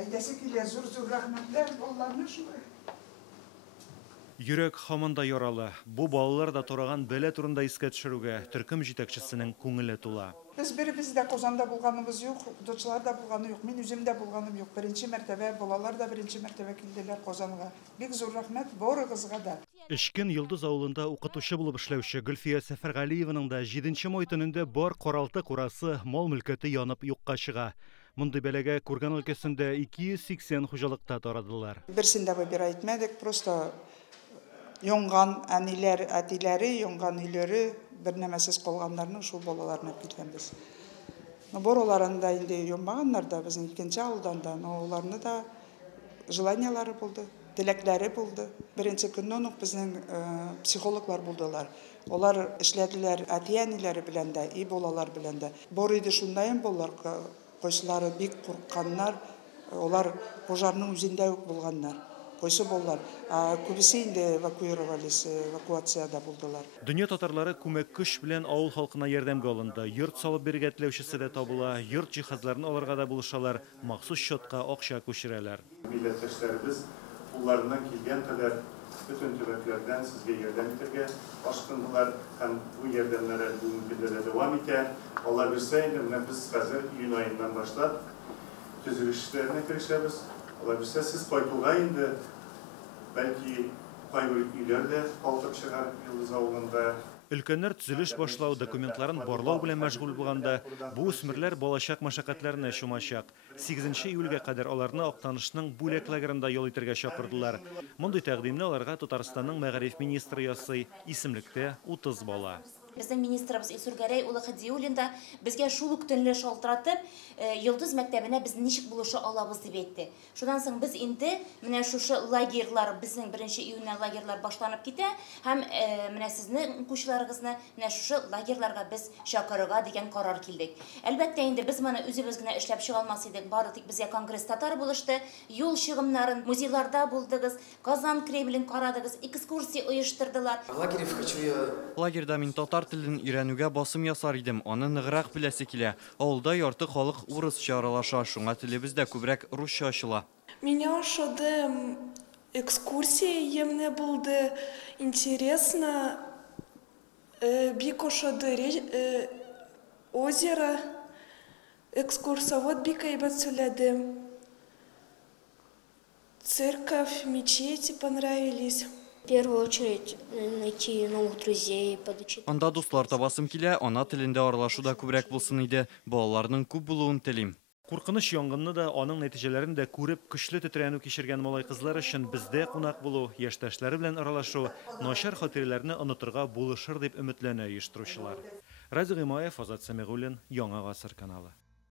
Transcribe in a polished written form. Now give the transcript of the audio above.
Әйдәсе килә зур рәхмәтләр боларны шулай. Йөрәк һаман да яралы. Бу балалар да тораган бәлә турында искә төшерүгә төркем җитәкчесенең күңеле тула. Без беребез Казанда булганыбыз юк, укытучылар да булганы юк, мин үзем дә булганым юк. Беренче мәртәбә балалар да беренче мәртәбә килделәр Казанга. Бик зур рәхмәт барыгызга да. Эшкин Йолдыз авылында укытучы булып эшләүче Гөлфия Сәфәргалиеваның да 7 май төнендә бар каралты курасы, мал-мөлкәте янып юкка чыга. Мондый бәләгә Курган өлкәсендә 280 хуҗалыкта тарадылар. Берсендә бер әйтмәдек, просто янган әниләр, әтиләре, янган өйләре, бер нәмәсез калганнарның шул балаларына килгәнбез. Бороларында инде ямаганнар да безнең икенче авылдан да, оларны да желаниялары булды, теләкләре булды. Беренче көннән үк безнең психологлар булдылар. Олар эшләделәр әти-әниләре белән дә, и балалар белән дә. Бор иде шундайым булар, койсылары бик куркканнар, олар пожарның үзендә үк булганнар. Койсы болар. Күбесе инде эвакуировались, эвакуацияда булдылар. Дөнья татарлары күмәк көч белән авыл халкына ярдәмгә алынды. Йорт салып бирергә теләүчесе дә табыла, йорт җиһазларын алырга да булышалар, махсус счетка акча күчерәләр. Милләттәшләребез улларыннан килгән кадәр бөтен төбәкләрдән сезгә ярдәм итәргә ашкындылар һәм бу ярдәмнәр бүгенге көндә дәвам итә. Алар берсә инде менә без хәзер июнь аеннан башлап төзелеш эшләренә керешәбез. Алар берсә сез кайтуга инде бәлки кайбер өйләр дә калкып чыгар Йолдыз авылында. Өлкәннәр төзелеш башлау, документларын барлау белән мәшгуль булганда, бу үсмерләр балачак мәшәкатьләренә чумачак. 8 июльгә кадәр аларны Актанышның бүләк лагерында ял итәргә чакырдылар. Мондый тәкъдимне аларга Татарстанның мәгариф министры ясый, исемлектә 30 бала. Безнең министрыбыз Илсур Гәрәй улы Хәдиуллин да безгә шул ук төнле шалтыратып, Йолдыз мәктәбенә без ничек булыша алабыз дип әйтте. Шуннан соң без инде менә шушы лагерьлар, безнең 1 июньнән лагерьлар башланып китә һәм менә сезнең укучыларыгызны менә шушы лагерьларга без чакырырга дигән карар килдек. Әлбәттә инде без моны үзебез генә эшләп чыга алмас идек. Бары тик безгә конгресс татар булышты, юл чыгымнарын музейларда булдыгыз, Казан Кремлен карадыгыз, экскурсия оештырдылар. Лагерьда мин татар телен өйрәнүгә басым ясар идем, аны ныграк беләсе килә. Авылда ярты халык урысча аралаша, шуңа телебездә күбрәк русча ачыла. Меня ошады экскурсия емне булды, интересно, бик ошады озеро, экскурсовод бик әйбәт сөйләде. Церковь, мечети понравились. В первую очередь найти новых друзей, подучить. Анда дуслар табасым килә, ана телендә аралашу да күбрәк булсын иде. Балаларның күп булуын телим. Куркыныч янгынны да, аның нәтиҗәләрен дә күреп, көчле тетрәнү кичергән малай кызлар өчен бездә кунак булу, яшьтәшләре белән аралашу, начар хатирәләрне онытырга булышыр дип өметләнә оештыручылар. Разил Гыймаев, Азат Сәмигуллин, Яңа гасыр каналы.